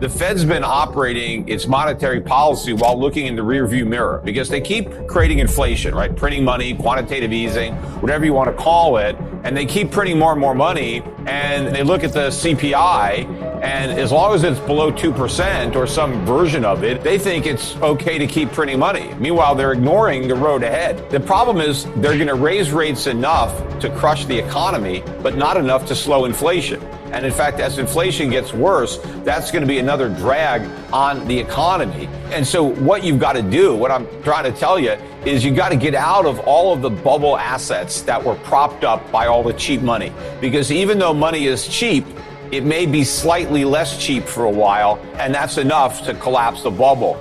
The Fed's been operating its monetary policy while looking in the rearview mirror because they keep creating inflation, right? Printing money, quantitative easing, whatever you want to call it. And they keep printing more and more money. And they look at the CPI, and as long as it's below 2% or some version of it, they think it's okay to keep printing money. Meanwhile, they're ignoring the road ahead. The problem is they're going to raise rates enough to crush the economy, but not enough to slow inflation. And in fact, as inflation gets worse, that's going to be another drag on the economy. And so what you've got to do, what I'm trying to tell you, is you got to get out of all of the bubble assets that were propped up by all the cheap money. Because even though money is cheap, it may be slightly less cheap for a while, and that's enough to collapse the bubble.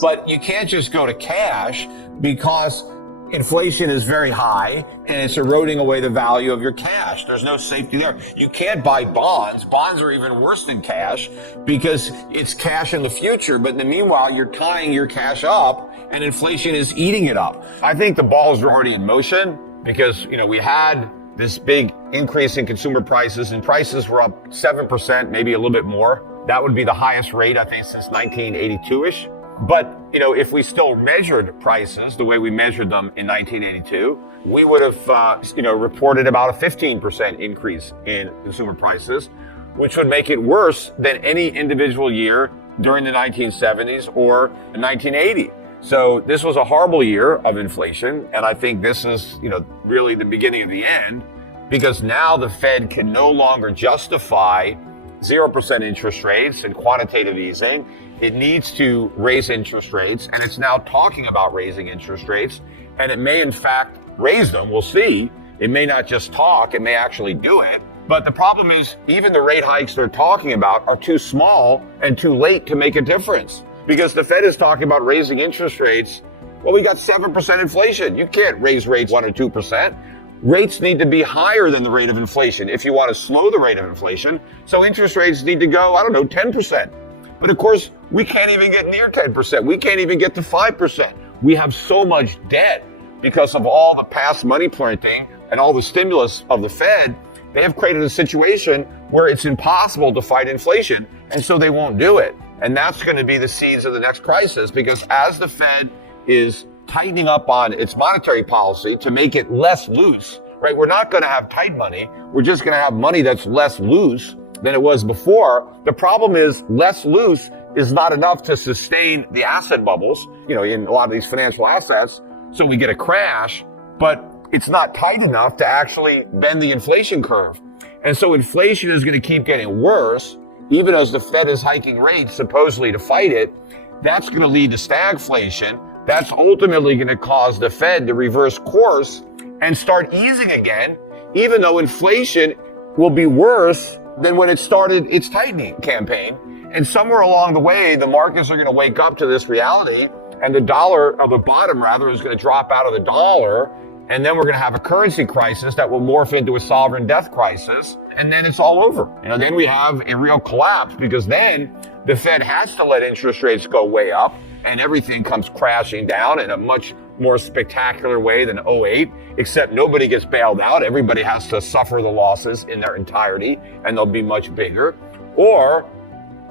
But you can't just go to cash because inflation is very high and it's eroding away the value of your cash. There's no safety there. You can't buy bonds. Bonds are even worse than cash because it's cash in the future. But in the meanwhile, you're tying your cash up and inflation is eating it up. I think the balls are already in motion because, we had this big increase in consumer prices and prices were up 7%, maybe a little bit more. That would be the highest rate, I think, since 1982-ish. But, if we still measured prices the way we measured them in 1982, we would have, reported about a 15% increase in consumer prices, which would make it worse than any individual year during the 1970s or 1980. So this was a horrible year of inflation. And I think this is, really the beginning of the end, because now the Fed can no longer justify 0% interest rates and quantitative easing. It needs to raise interest rates, and it's now talking about raising interest rates, and it may in fact raise them. We'll see. It may not just talk, it may actually do it. But the problem is even the rate hikes they're talking about are too small and too late to make a difference. Because the Fed is talking about raising interest rates. Well, we got 7% inflation. You can't raise rates 1 or 2%. Rates need to be higher than the rate of inflation if you want to slow the rate of inflation. So interest rates need to go, 10%. But of course, we can't even get near 10%. We can't even get to 5%. We have so much debt because of all the past money printing and all the stimulus of the Fed. They have created a situation where it's impossible to fight inflation, and so they won't do it. And that's going to be the seeds of the next crisis, because as the Fed is tightening up on its monetary policy to make it less loose, right? We're not going to have tight money. We're just going to have money that's less loose than it was before. The problem is less loose is not enough to sustain the asset bubbles, in a lot of these financial assets. So we get a crash, but it's not tight enough to actually bend the inflation curve. And so inflation is going to keep getting worse, even as the Fed is hiking rates supposedly to fight it. That's going to lead to stagflation. That's ultimately going to cause the Fed to reverse course and start easing again, even though inflation will be worse than when it started its tightening campaign. And somewhere along the way, the markets are going to wake up to this reality, and the bottom is going to drop out of the dollar. And then we're going to have a currency crisis that will morph into a sovereign death crisis. And then it's all over. Then we have a real collapse, because then the Fed has to let interest rates go way up and everything comes crashing down in a much more spectacular way than '08, except nobody gets bailed out. Everybody has to suffer the losses in their entirety, and they'll be much bigger. Or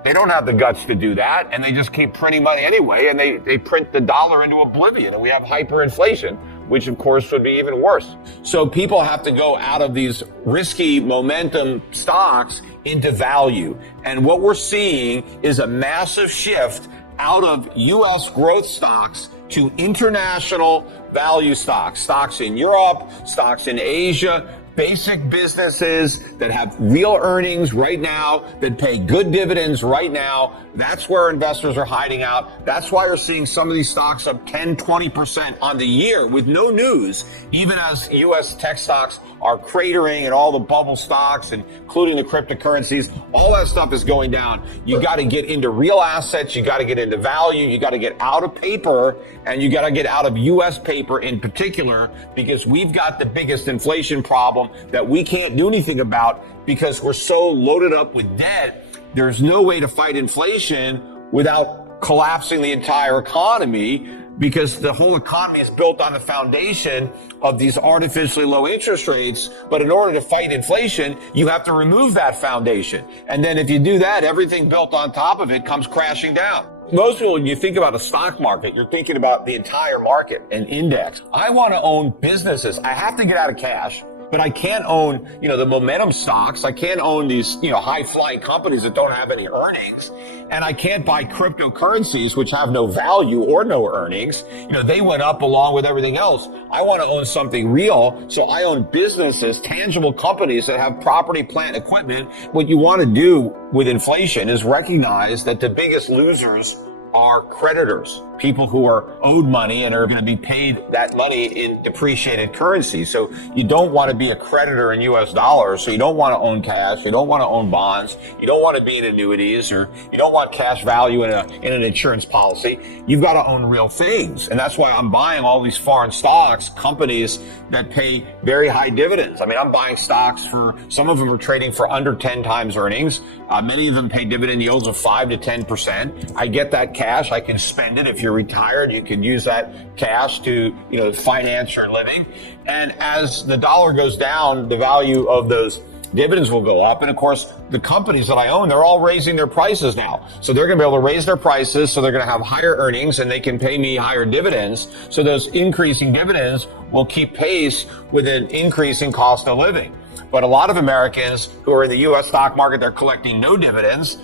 they don't have the guts to do that, and they just keep printing money anyway, and they print the dollar into oblivion, and we have hyperinflation, which of course would be even worse. So people have to go out of these risky momentum stocks into value. And what we're seeing is a massive shift out of U.S. growth stocks to international value stocks, stocks in Europe, stocks in Asia, basic businesses that have real earnings right now, that pay good dividends right now. That's where investors are hiding out. That's why you're seeing some of these stocks up 10, 20% on the year with no news, even as U.S. tech stocks are cratering and all the bubble stocks, including the cryptocurrencies, all that stuff is going down. You got to get into real assets. You got to get into value. You got to get out of paper, and you got to get out of U.S. paper in particular, because we've got the biggest inflation problem that we can't do anything about because we're so loaded up with debt. There's no way to fight inflation without collapsing the entire economy. because the whole economy is built on the foundation of these artificially low interest rates. But in order to fight inflation, you have to remove that foundation. And then if you do that, everything built on top of it comes crashing down. Most people, when you think about a stock market, you're thinking about the entire market, an index. I want to own businesses. I have to get out of cash, but I can't own, the momentum stocks. I can't own these, high-flying companies that don't have any earnings. And I can't buy cryptocurrencies, which have no value or no earnings. They went up along with everything else. I want to own something real. So I own businesses, tangible companies that have property, plant, equipment. What you want to do with inflation is recognize that the biggest losers are creditors, people who are owed money and are going to be paid that money in depreciated currency. So you don't want to be a creditor in US dollars. So you don't want to own cash. You don't want to own bonds. You don't want to be in annuities, or you don't want cash value in an insurance policy. You've got to own real things. And that's why I'm buying all these foreign stocks, companies that pay very high dividends. I mean, I'm buying stocks some of them are trading for under 10 times earnings. Many of them pay dividend yields of 5 to 10%. I get that cash. I can spend it. If you're retired, you can use that cash to, finance your living. And as the dollar goes down, the value of those dividends will go up. And of course, the companies that I own, they're all raising their prices now. So they're going to be able to raise their prices. So they're going to have higher earnings and they can pay me higher dividends. So those increasing dividends will keep pace with an increasing cost of living. But a lot of Americans who are in the U.S. stock market, they're collecting no dividends.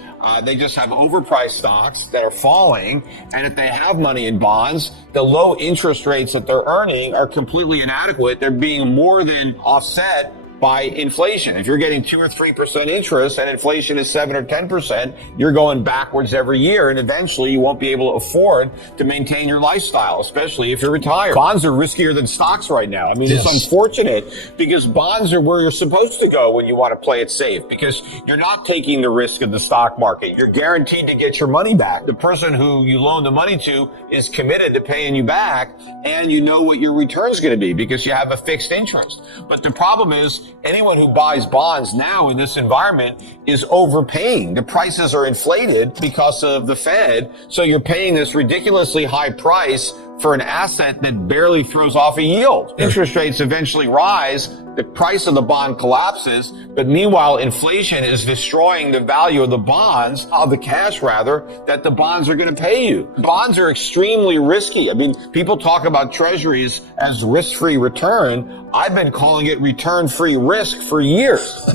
They just have overpriced stocks that are falling. And if they have money in bonds, the low interest rates that they're earning are completely inadequate. They're being more than offset by inflation. If you're getting 2 or 3% interest and inflation is 7 or 10%, you're going backwards every year, and eventually you won't be able to afford to maintain your lifestyle, especially if you're retired. Bonds are riskier than stocks right now. I mean, It's unfortunate because bonds are where you're supposed to go when you want to play it safe, because you're not taking the risk of the stock market. You're guaranteed to get your money back. The person who you loan the money to is committed to paying you back, and you know what your return's going to be because you have a fixed interest. But the problem is, anyone who buys bonds now in this environment is overpaying. The prices are inflated because of the Fed. So you're paying this ridiculously high price for an asset that barely throws off a yield. Interest rates eventually rise. The price of the bond collapses. But meanwhile, inflation is destroying the value of the bonds, of the cash rather, that the bonds are going to pay you. Bonds are extremely risky. I mean, people talk about treasuries as risk-free return. I've been calling it return-free risk for years.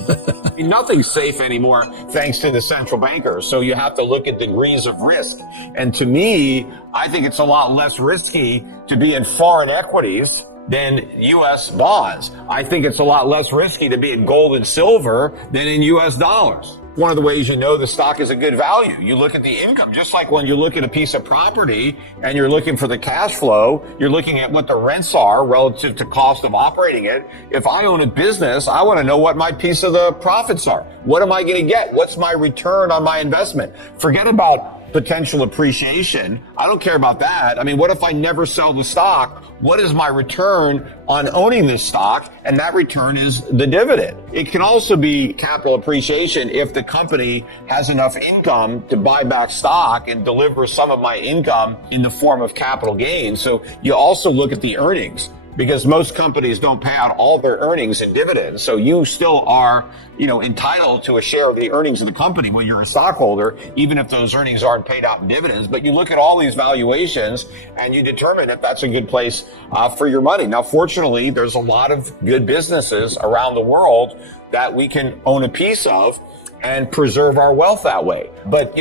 Nothing's safe anymore thanks to the central bankers. So you have to look at degrees of risk. And to me, I think it's a lot less risky to be in foreign equities than U.S. bonds. I think it's a lot less risky to be in gold and silver than in U.S. dollars. One of the ways you know the stock is a good value, you look at the income. Just like when you look at a piece of property and you're looking for the cash flow, you're looking at what the rents are relative to cost of operating it. If I own a business, I want to know what my piece of the profits are. What am I going to get? What's my return on my investment? Forget about potential appreciation. I don't care about that. I mean, what if I never sell the stock? What is my return on owning this stock? And that return is the dividend. It can also be capital appreciation if the company has enough income to buy back stock and deliver some of my income in the form of capital gains. So you also look at the earnings, because most companies don't pay out all their earnings in dividends. So you still are, entitled to a share of the earnings of the company when you're a stockholder, even if those earnings aren't paid out in dividends. But you look at all these valuations and you determine if that's a good place for your money. Now, fortunately, there's a lot of good businesses around the world that we can own a piece of and preserve our wealth that way. But,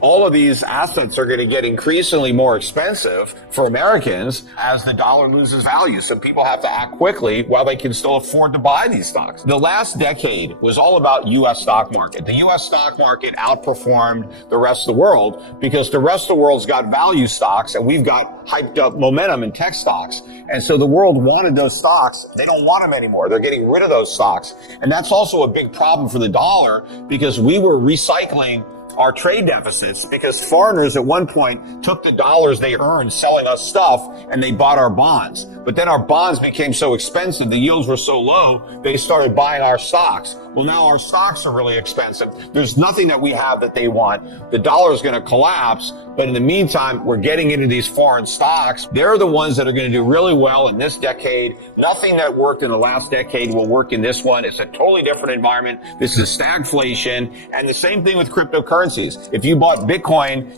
all of these assets are going to get increasingly more expensive for Americans as the dollar loses value. So people have to act quickly while they can still afford to buy these stocks. The last decade was all about U.S. stock market. The U.S. stock market outperformed the rest of the world because the rest of the world's got value stocks and we've got hyped up momentum in tech stocks. And so the world wanted those stocks. They don't want them anymore. They're getting rid of those stocks. And that's also a big problem for the dollar because we were recycling our trade deficits because foreigners at one point took the dollars they earned selling us stuff and they bought our bonds. But then our bonds became so expensive, the yields were so low, they started buying our stocks. Well, now our stocks are really expensive. There's nothing that we have that they want. The dollar is going to collapse. But in the meantime, we're getting into these foreign stocks. They're the ones that are going to do really well in this decade. Nothing that worked in the last decade will work in this one. It's a totally different environment. This is stagflation. And the same thing with cryptocurrencies. If you bought Bitcoin,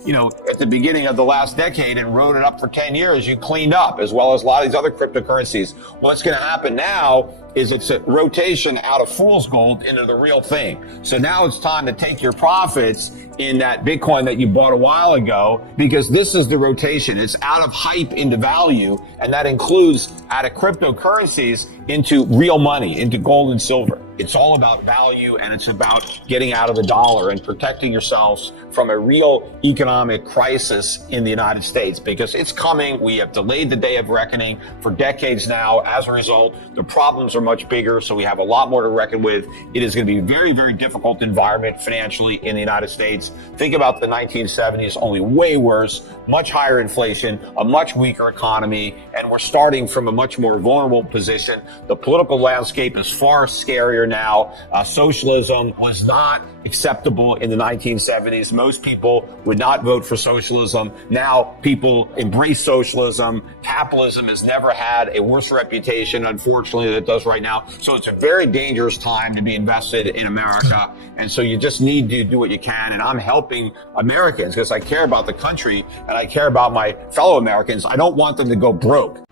at the beginning of the last decade and rode it up for 10 years, you cleaned up, as well as a lot of these other cryptocurrencies. What's going to happen now is it's a rotation out of fool's gold into the real thing. So now it's time to take your profits in that Bitcoin that you bought a while ago, because this is the rotation. It's out of hype into value, and that includes out of cryptocurrencies into real money, into gold and silver. It's all about value, and it's about getting out of the dollar and protecting yourselves from a real economic crisis in the United States, because it's coming. We have delayed the day of reckoning for decades now. As a result, the problems are much bigger, so we have a lot more to reckon with. It is going to be a very, very difficult environment financially in the United States. Think about the 1970s, only way worse, much higher inflation, a much weaker economy, and we're starting from a much more vulnerable position. The political landscape is far scarier now. Socialism was not acceptable in the 1970s. Most people would not vote for socialism. Now people embrace socialism. Capitalism has never had a worse reputation, unfortunately, than it does right now. So it's a very dangerous time to be invested in America. And so you just need to do what you can. And I'm helping Americans because I care about the country and I care about my fellow Americans. I don't want them to go broke.